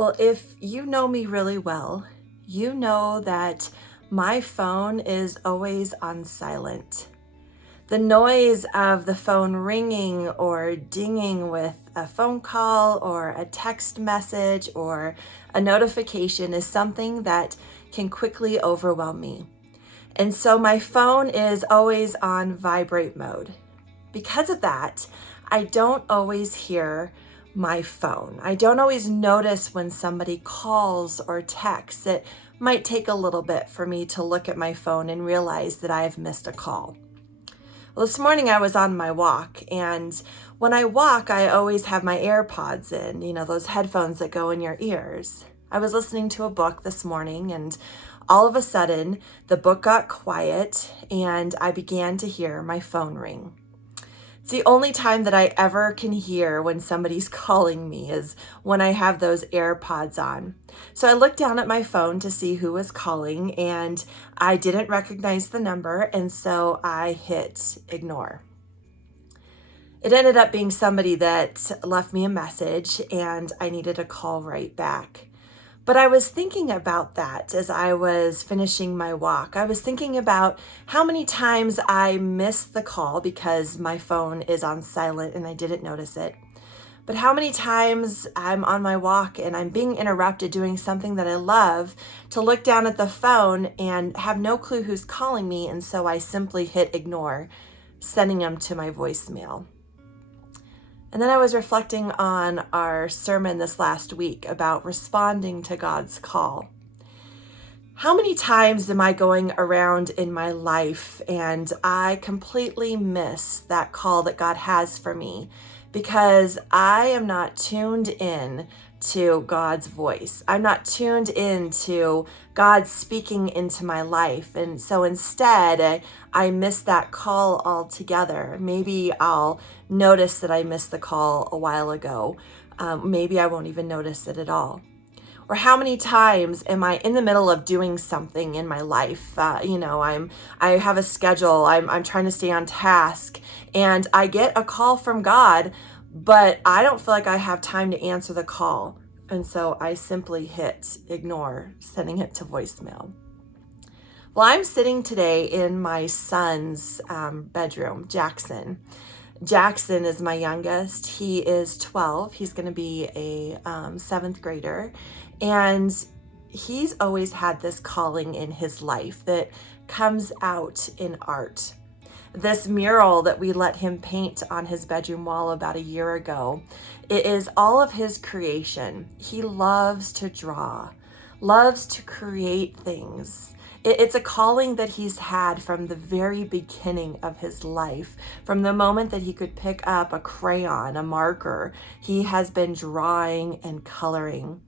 Well, if you know me really well, you know that my phone is always on silent. The noise of the phone ringing or dinging with a phone call or a text message or a notification is something that can quickly overwhelm me. And so my phone is always on vibrate mode. Because of that, I don't always hear my phone. I don't always notice when somebody calls or texts. It might take a little bit for me to look at my phone and realize that I have missed a call. Well, this morning I was on my walk, and when I walk, I always have my AirPods in, those headphones that go in your ears. I was listening to a book this morning, and all of a sudden, the book got quiet, and I began to hear my phone ring. It's the only time that I ever can hear when somebody's calling me is when I have those AirPods on. So I looked down at my phone to see who was calling, and I didn't recognize the number, and so I hit ignore. It ended up being somebody that left me a message, and I needed a call right back. But I was thinking about that as I was finishing my walk. I was thinking about how many times I missed the call because my phone is on silent and I didn't notice it. But how many times I'm on my walk and I'm being interrupted doing something that I love to look down at the phone and have no clue who's calling me, and so I simply hit ignore, sending them to my voicemail. And then I was reflecting on our sermon this last week about responding to God's call. How many times am I going around in my life and I completely miss that call that God has for me because I am not tuned in to God's voice. I'm not tuned in to God speaking into my life. And so instead, I miss that call altogether. Maybe I'll notice that I missed the call a while ago. Maybe I won't even notice it at all. Or how many times am I in the middle of doing something in my life? I have a schedule. I'm trying to stay on task, and I get a call from God, but I don't feel like I have time to answer the call. And so I simply hit ignore, sending it to voicemail. Well, I'm sitting today in my son's bedroom, Jackson. Jackson is my youngest. He is 12. He's going to be a seventh grader. And he's always had this calling in his life that comes out in art. This mural that we let him paint on his bedroom wall about a year ago, it is all of his creation. He loves to draw, loves to create things. It's a calling that he's had from the very beginning of his life. From the moment that he could pick up a crayon, a marker, he has been drawing and coloring.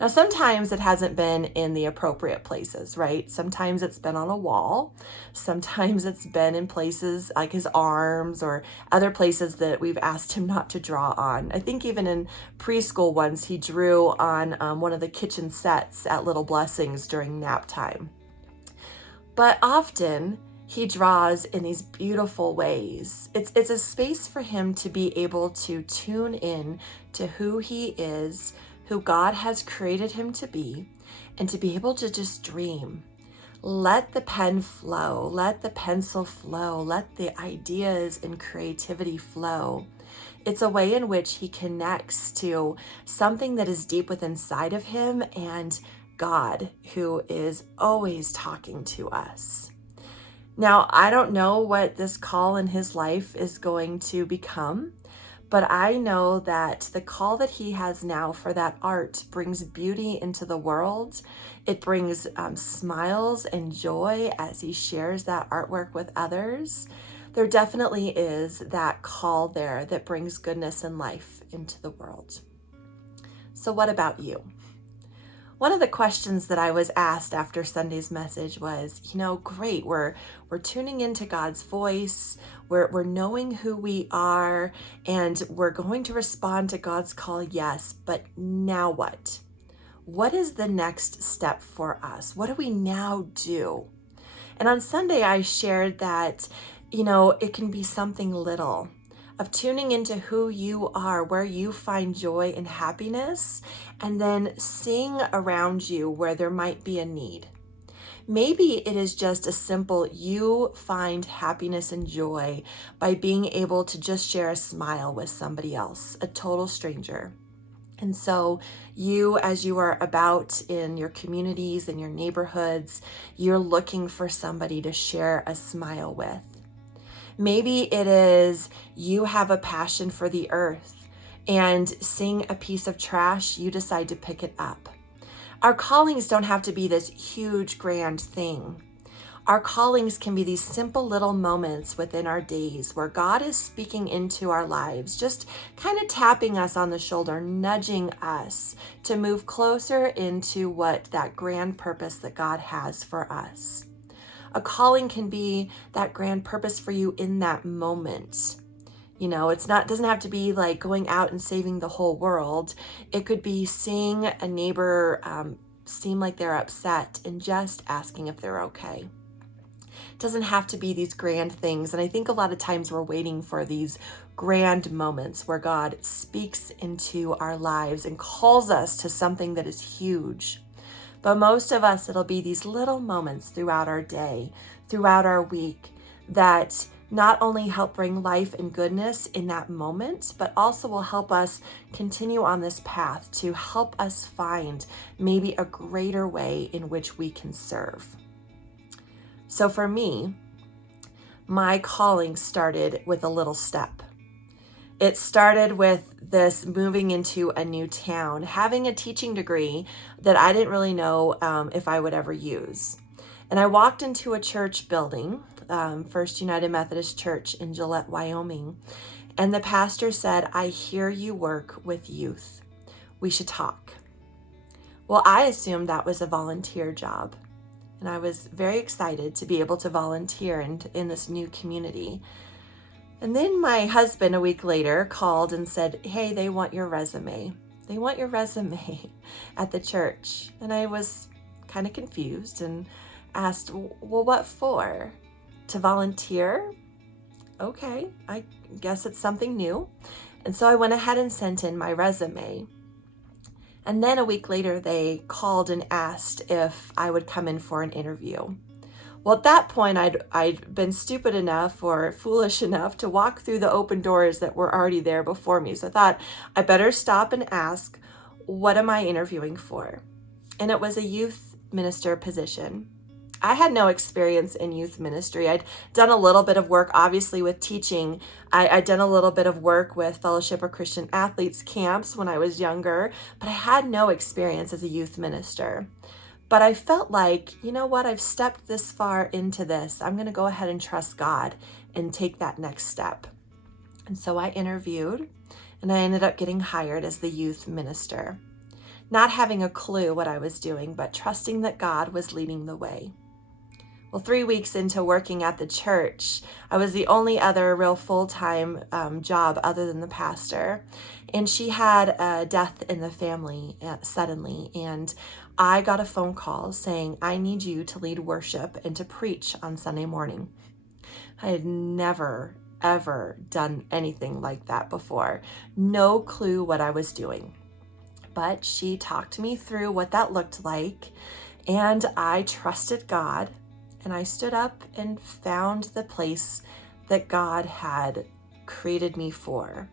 Now, sometimes it hasn't been in the appropriate places, right? Sometimes it's been on a wall. Sometimes it's been in places like his arms or other places that we've asked him not to draw on. I think even in preschool once he drew on one of the kitchen sets at Little Blessings during nap time. But often he draws in these beautiful ways. It's a space for him to be able to tune in to who he is, who God has created him to be, and to be able to just dream. Let the pen flow, let the pencil flow, let the ideas and creativity flow. It's a way in which he connects to something that is deep within inside of him and God, who is always talking to us. Now, I don't know what this call in his life is going to become, but I know that the call that he has now for that art brings beauty into the world. It brings smiles and joy as he shares that artwork with others. There definitely is that call there that brings goodness and life into the world. So what about you? One of the questions that I was asked after Sunday's message was, great, we're tuning into God's voice, we're knowing who we are, and we're going to respond to God's call, yes, but now what? What is the next step for us? What do we now do? And on Sunday, I shared that, it can be something little. of tuning into who you are, where you find joy and happiness, and then seeing around you where there might be a need. Maybe it is just a simple, you find happiness and joy by being able to just share a smile with somebody else, a total stranger. And so you, as you are about in your communities and your neighborhoods, you're looking for somebody to share a smile with. Maybe it is you have a passion for the earth, and seeing a piece of trash, you decide to pick it up. Our callings don't have to be this huge, grand thing. Our callings can be these simple little moments within our days where God is speaking into our lives, just kind of tapping us on the shoulder, nudging us to move closer into what that grand purpose that God has for us. A calling can be that grand purpose for you in that moment. You know, doesn't have to be like going out and saving the whole world. It could be seeing a neighbor seem like they're upset and just asking if they're okay. It doesn't have to be these grand things. And I think a lot of times we're waiting for these grand moments where God speaks into our lives and calls us to something that is huge. But most of us, it'll be these little moments throughout our day, throughout our week, that not only help bring life and goodness in that moment, but also will help us continue on this path to help us find maybe a greater way in which we can serve. So for me, my calling started with a little step. It started with this moving into a new town, having a teaching degree that I didn't really know if I would ever use. And I walked into a church building, First United Methodist Church in Gillette, Wyoming. And the pastor said, "I hear you work with youth. We should talk." Well, I assumed that was a volunteer job. And I was very excited to be able to volunteer in this new community. And then my husband a week later called and said, "Hey, they want your resume. They want your resume at the church." And I was kind of confused and asked, "Well, what for? To volunteer? Okay, I guess it's something new." And so I went ahead and sent in my resume. And then a week later, they called and asked if I would come in for an interview. Well, at that point, I'd been stupid enough or foolish enough to walk through the open doors that were already there before me. So I thought I better stop and ask, what am I interviewing for? And it was a youth minister position. I had no experience in youth ministry. I'd done a little bit of work, obviously, with teaching. I'd done a little bit of work with Fellowship of Christian Athletes camps when I was younger, but I had no experience as a youth minister. But I felt like, you know what, I've stepped this far into this. I'm going to go ahead and trust God and take that next step. And so I interviewed, and I ended up getting hired as the youth minister, not having a clue what I was doing, but trusting that God was leading the way. Well, 3 weeks into working at the church, I was the only other real full-time job other than the pastor. And she had a death in the family suddenly. And I got a phone call saying, "I need you to lead worship and to preach on Sunday morning." I had never, ever done anything like that before. No clue what I was doing. But she talked me through what that looked like. And I trusted God. And I stood up and found the place that God had created me for.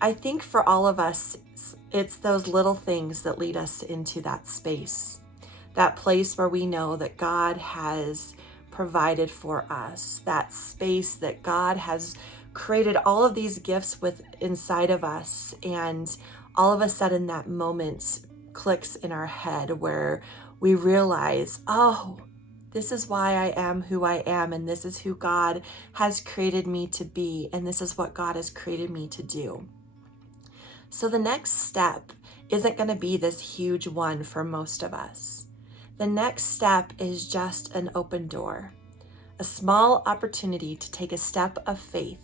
I think for all of us, it's those little things that lead us into that space, that place where we know that God has provided for us, that space that God has created all of these gifts with inside of us. And all of a sudden that moment clicks in our head where we realize, oh, this is why I am who I am, and this is who God has created me to be, and this is what God has created me to do. So the next step isn't going to be this huge one for most of us. The next step is just an open door, a small opportunity to take a step of faith,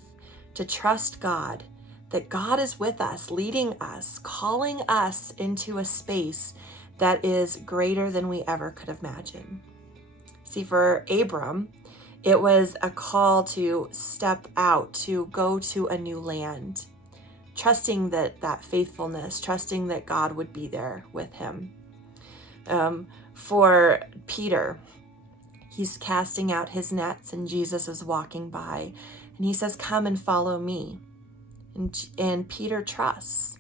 to trust God, that God is with us, leading us, calling us into a space that is greater than we ever could imagine. See, for Abram, It was a call to step out, to go to a new land, trusting that faithfulness, trusting that God would be there with him. For Peter, he's casting out his nets and Jesus is walking by and he says, "Come and follow me." And Peter trusts,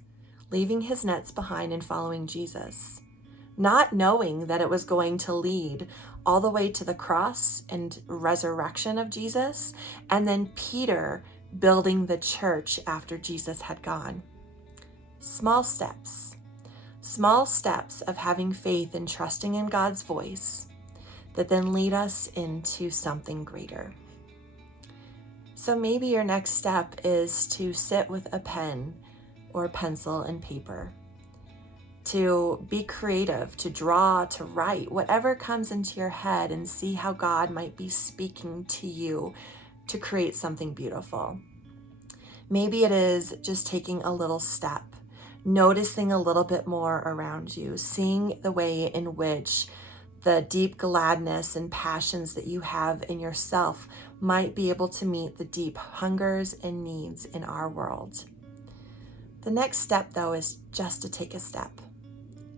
leaving his nets behind and following Jesus, not knowing that it was going to lead all the way to the cross and resurrection of Jesus, and then Peter building the church after Jesus had gone. Small steps of having faith and trusting in God's voice that then lead us into something greater. So maybe your next step is to sit with a pen or pencil and paper, to be creative, to draw, to write, whatever comes into your head, and see how God might be speaking to you to create something beautiful. Maybe it is just taking a little step, noticing a little bit more around you, seeing the way in which the deep gladness and passions that you have in yourself might be able to meet the deep hungers and needs in our world. The next step, though, is just to take a step.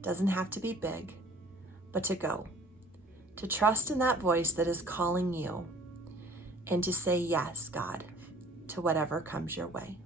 Doesn't have to be big, but to go, to trust in that voice that is calling you, and to say yes, God, to whatever comes your way.